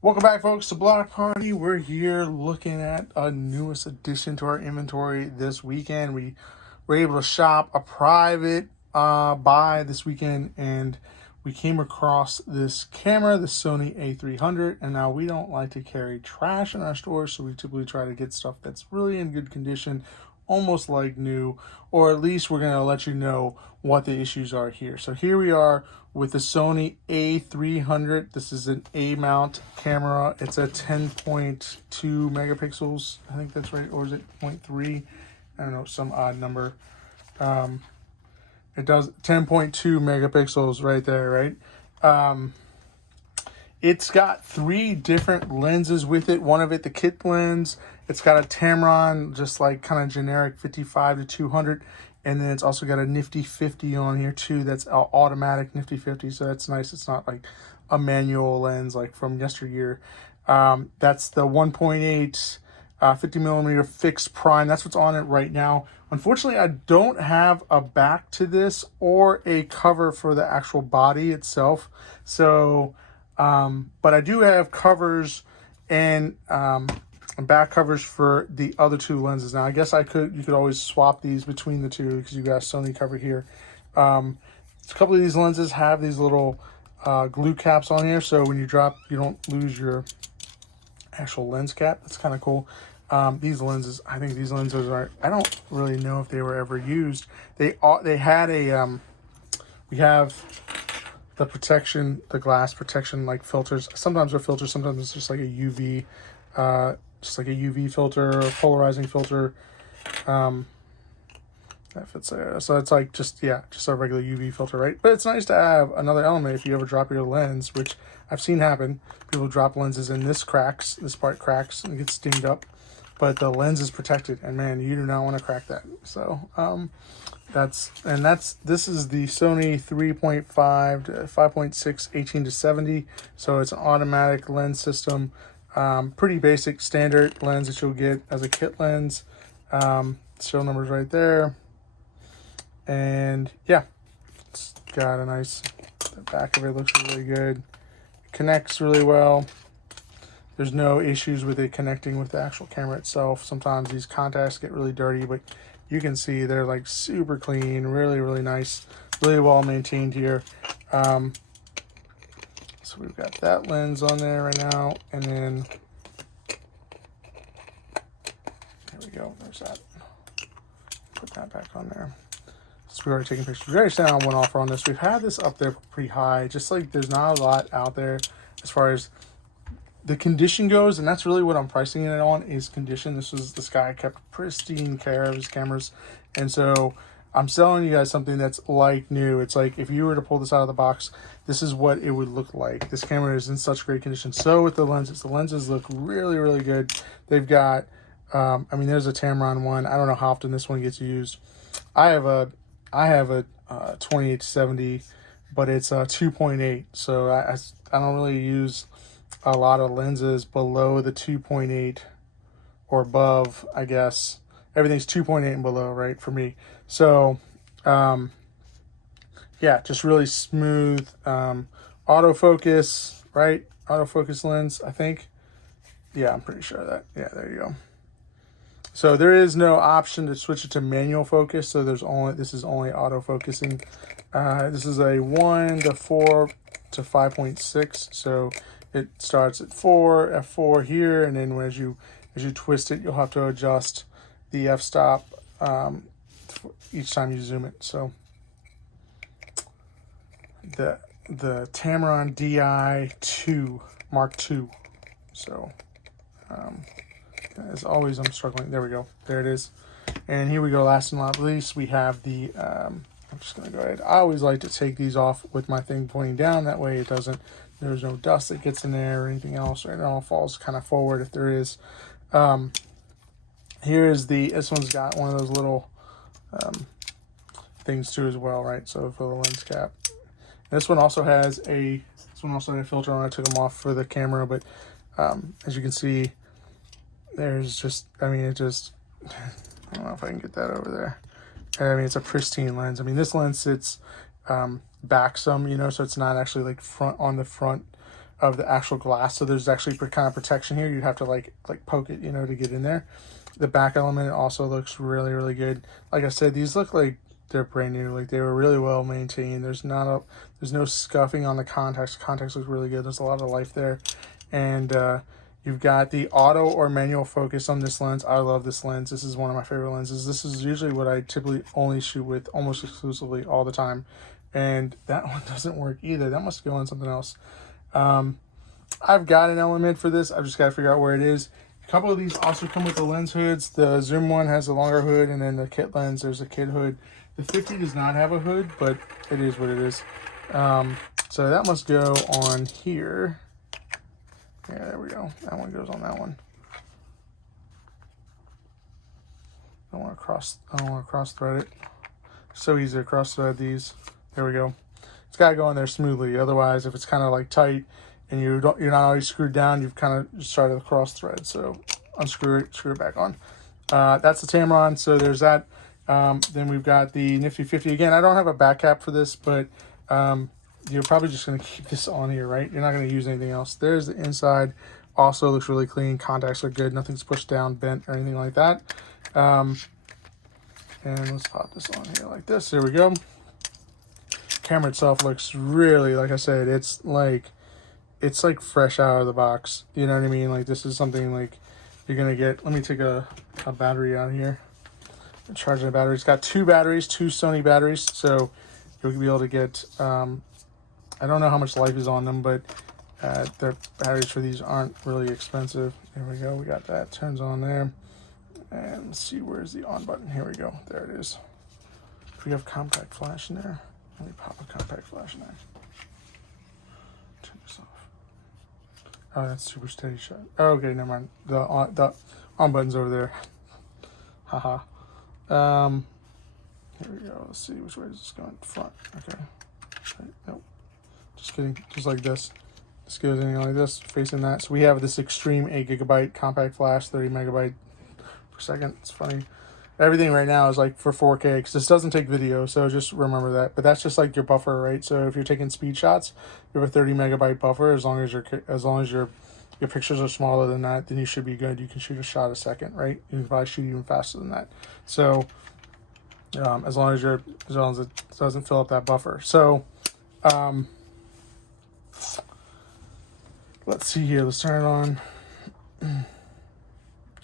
Welcome back, folks, to Block Party. We're here looking at a newest addition to our inventory this weekend. We were able to shop a private buy this weekend, and we came across this camera, the Sony A300, and now we don't like to carry trash in our stores, so we typically try to get stuff that's really in good condition, almost like new, or at least we're going to let you know what the issues are here. So here we are with the Sony A300. This is an A mount camera. It's a 10.2 megapixels. I think that's right. Or is it 0.3? I don't know, some odd number. It does 10.2 megapixels right there, right? It's got 3 different lenses with it. One of it, the kit lens. It's got a Tamron, just like kind of generic 55 to 200. And then it's also got a nifty 50 on here too. That's an automatic nifty 50. So that's nice. It's not like a manual lens like from yesteryear. That's the 1.8 50 millimeter fixed prime. That's what's on it right now. Unfortunately, I don't have a back to this or a cover for the actual body itself. So, but I do have covers and back covers for the other 2 lenses. Now, I guess you could always swap these between the 2 because you got a Sony cover here. A couple of these lenses have these little glue caps on here, so when you drop, you don't lose your actual lens cap. That's kind of cool. These lenses, I think these lenses are, I don't really know if they were ever used. They had a, we have the protection, the glass protection, like filters. Sometimes they're filters, sometimes it's just like a UV, filter or polarizing filter. That fits there. So it's like just a regular UV filter, right? But it's nice to have another element if you ever drop your lens, which I've seen happen. People drop lenses and this part cracks and gets steamed up, but the lens is protected, and man, you do not want to crack that. So this is the Sony 3.5 to 5.6 18 to 70. So it's an automatic lens system. Pretty basic standard lens that you'll get as a kit lens. Serial numbers right there. And yeah, it's got a nice, the back of it looks really good. It connects really well. There's no issues with it connecting with the actual camera itself. Sometimes these contacts get really dirty, but you can see they're like super clean, really, really nice, really well maintained here. So we've got that lens on there right now, and then there we go, there's that. Put that back on there. So we already taken pictures. We already sent out one offer on this. We've had this up there pretty high, just like there's not a lot out there as far as the condition goes, and that's really what I'm pricing it on, is condition. This guy kept pristine care of his cameras, and so I'm selling you guys something that's like new. It's like if you were to pull this out of the box, this is what it would look like. This camera is in such great condition. So with the lenses look really, really good. They've got, I mean, there's a Tamron one. I don't know how often this one gets used. I have a 2870, but it's a 2.8. So I don't really use a lot of lenses below the 2.8 or above, I guess. Everything's 2.8 and below, right, for me. So, yeah, just really smooth autofocus, right? Autofocus lens, I think. Yeah, I'm pretty sure of that. Yeah, there you go. So there is no option to switch it to manual focus. So this is only autofocusing. This is a 1 to 4 to 5.6. So it starts at 4, f4 here, and then as you twist it, you'll have to adjust the f-stop each time you zoom it. So the Tamron DI2 Mark II. So as always, I'm struggling. There we go. There it is. And here we go. Last and not least, we have the. I'm just gonna go ahead. I always like to take these off with my thing pointing down. That way, it doesn't. There's no dust that gets in there or anything else. Right? It all falls kind of forward if there is. Here is this one's got one of those little things too as well, right? So for the lens cap. This one also has a filter on. I took them off for the camera, but as you can see, there's just, I mean, it just, I don't know if I can get that over there. I mean, it's a pristine lens. I mean, this lens sits back some, you know, so it's not actually like on the front of the actual glass. So there's actually kind of protection here. You'd have to like poke it, you know, to get in there. The back element also looks really, really good. Like I said, these look like they're brand new. Like they were really well maintained. There's no scuffing on the contacts. Contacts look really good. There's a lot of life there. And you've got the auto or manual focus on this lens. I love this lens. This is one of my favorite lenses. This is usually what I typically only shoot with almost exclusively all the time. And that one doesn't work either. That must go on something else. I've got an element for this. I've just got to figure out where it is. A couple of these also come with the lens hoods. The zoom one has a longer hood, and then the kit lens, there's a kit hood. The 50 does not have a hood, but it is what it is. So that must go on here. Yeah, there we go. That one goes on that one. I don't want to cross thread it. So easy to cross thread these. There we go. It's got to go in there smoothly. Otherwise, if it's kind of like tight and you're not already screwed down, you've kind of started the cross thread. So unscrew it, screw it back on. That's the Tamron. So there's that. Then we've got the Nifty 50. Again, I don't have a back cap for this, but you're probably just going to keep this on here, right? You're not going to use anything else. There's the inside. Also looks really clean. Contacts are good. Nothing's pushed down, bent, or anything like that. And let's pop this on here like this. There we go. Camera itself looks really, like I said, it's like fresh out of the box. You know what I mean? Like this is something like you're going to get. Let me take a battery out of here. Charging the battery. It's got two Sony batteries. So you'll be able to get, I don't know how much life is on them, but the batteries for these aren't really expensive. There we go. We got that. Turns on there. And let's see, where's the on button? Here we go. There it is. Do we have compact flash in there? Let me pop a compact flash in there. Turn this off. Oh, that's super steady shot. Oh, okay, never mind. The on button's over there. Haha. Here we go. Let's see, which way is this going? Front. Okay. Right. Nope. Just kidding. Just like this. This goes in like this, facing that. So we have this extreme 8 GB compact flash, 30 MB per second. It's funny. Everything right now is like for 4K because this doesn't take video, so just remember that. But that's just like your buffer, right? So if you're taking speed shots, you have a 30 MB buffer. As long as your pictures are smaller than that, then you should be good. You can shoot a shot a second, right? You can probably shoot even faster than that. So as long as it doesn't fill up that buffer. So let's see here. Let's turn it on.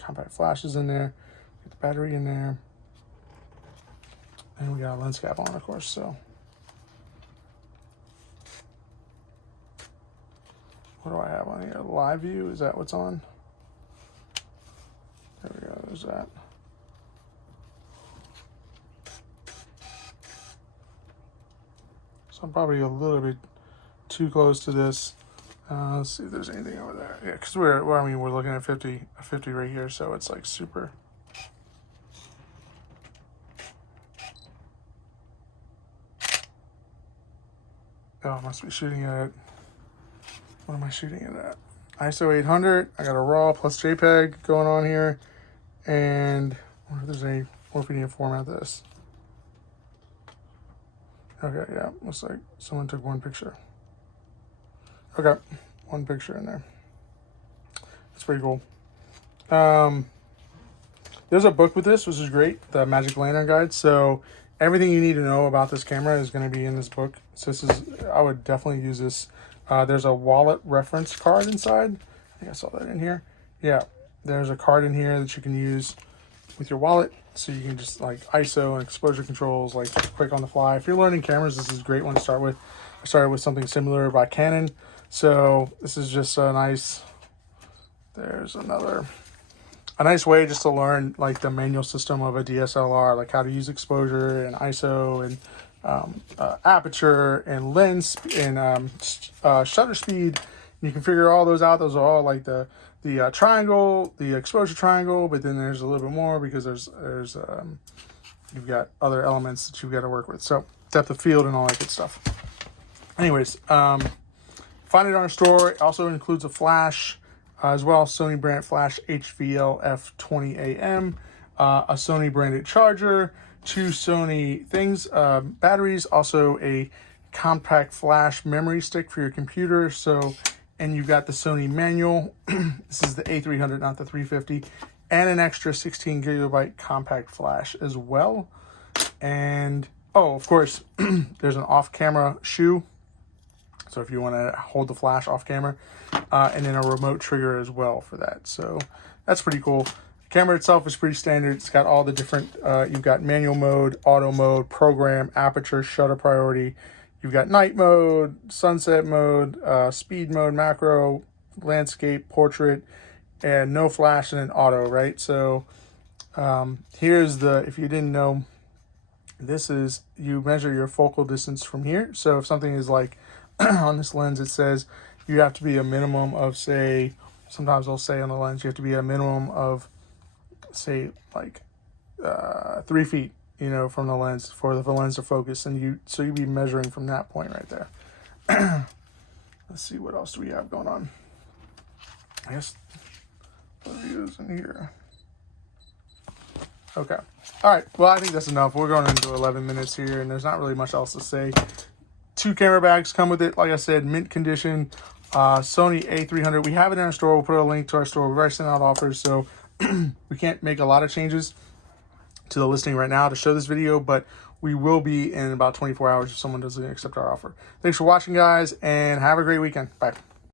Compact flash is in there. Get the battery in there. And we got a lens cap on, of course. So what do I have on here? Live view, is that what's on? There we go, there's that. So I'm probably a little bit too close to this. Let's see if there's anything over there. Yeah, because we're looking at 50 right here, so it's like super. Oh, I must be shooting at, what am I shooting it at? ISO 800. I got a RAW plus JPEG going on here. And I wonder if there's or if we need to format this. Okay, yeah, looks like someone took one picture. Okay, one picture in there. That's pretty cool. There's a book with this, which is great, the Magic Lantern Guide. So everything you need to know about this camera is going to be in this book. So I would definitely use this. There's a wallet reference card inside. I think I saw that in here. Yeah, there's a card in here that you can use with your wallet. So you can just like ISO and exposure controls, like quick on the fly. If you're learning cameras, this is a great one to start with. I started with something similar by Canon. So this is just a nice, there's a nice way just to learn like the manual system of a DSLR, like how to use exposure and ISO and aperture and lens and shutter speed. You can figure all those out. Those are all like the triangle, the exposure triangle, but then there's a little bit more because there's you've got other elements that you've got to work with. So depth of field and all that good stuff. Anyways, find it on our store. It also includes a flash as well, Sony brand flash HVL F20AM, a Sony branded charger, 2 Sony things, batteries, also a compact flash memory stick for your computer. So and you've got the Sony manual. This is the A300, not the 350, and an extra 16 gigabyte compact flash as well. And oh, of course, there's an off-camera shoe. So if you want to hold the flash off camera, and then a remote trigger as well for that. So that's pretty cool. The camera itself is pretty standard. It's got all the different, you've got manual mode, auto mode, program, aperture, shutter priority. You've got night mode, sunset mode, speed mode, macro, landscape, portrait, and no flash and an auto, right? So here's the, if you didn't know, this is, you measure your focal distance from here. So if something is like, on this lens, it says you have to be a minimum of, say, sometimes they'll say on the lens, you have to be a minimum of, say, like 3 feet, you know, from the lens for the lens to focus. And so you'd be measuring from that point right there. Let's see, what else do we have going on? I guess what is in here? Okay. All right. Well, I think that's enough. We're going into 11 minutes here, and there's not really much else to say. 2 camera bags come with it. Like I said, mint condition, Sony A300. We have it in our store. We'll put a link to our store. We've already sent out offers, so we can't make a lot of changes to the listing right now to show this video, but we will be in about 24 hours if someone doesn't accept our offer. Thanks for watching, guys, and have a great weekend. Bye.